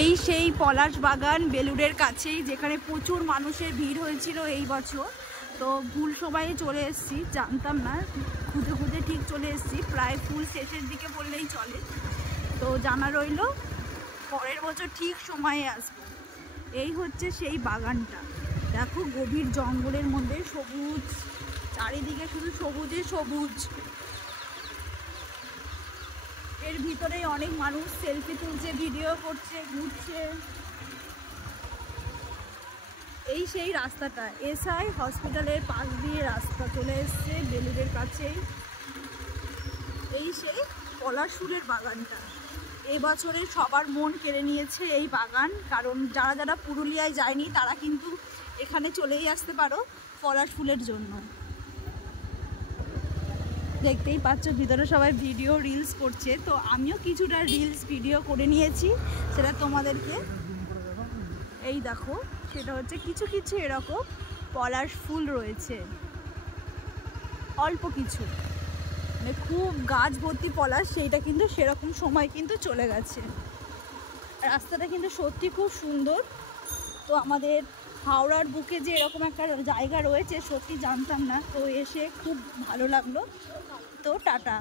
এই সেই পলাশ বাগান বেলুড়ের কাছেই, যেখানে প্রচুর মানুষের ভিড় হয়েছিল এই বছর। তো ভুল সময়ে চলে এসেছি, জানতাম না, খুঁজে খুঁজে ঠিক চলে এসেছি, প্রায় ফুল শেষের দিকে বললেই চলে। তো জানা রইল পরের বছর ঠিক সময়ে আসবো। এই হচ্ছে সেই বাগানটা, দেখো গভীর জঙ্গলের মধ্যে সবুজ, চারিদিকে শুধু সবুজে সবুজ। এর ভিতরেই অনেক মানুষ সেলফি তুলছে, ভিডিও করছে, ঘুরছে। এই সেই রাস্তাটা, এসআই হসপিটালের পাশ দিয়ে রাস্তা চলে এসছে বেলুড়ের কাছেই। এই সেই পলাশ ফুলের বাগানটা এবছরে সবার মন কেড়ে নিয়েছে এই বাগান। কারণ যারা যারা পুরুলিয়ায় যায়নি তারা কিন্তু এখানে চলেই আসতে পারো পলাশ ফুলের জন্য। দেখতেই পাচ্ছ ভিতরে সবাই ভিডিও রিলস করছে, তো আমিও কিছুটা রিলস ভিডিও করে নিয়েছি, সেটা তোমাদেরকে এই দেখো। সেটা হচ্ছে কিছু কিছু এরকম পলাশ ফুল রয়েছে, অল্প কিছু, মানে খুব গাছ ভর্তি পলাশ সেইটা কিন্তু সেরকম সময় কিন্তু চলে গেছে। রাস্তাটা কিন্তু সত্যি খুব সুন্দর। তো আমাদের হাওড়ার বুকে যে এরকম একটা জায়গা রয়েছে সত্যি জানতাম না, তো এসে খুব ভালো লাগলো। তো টাটা।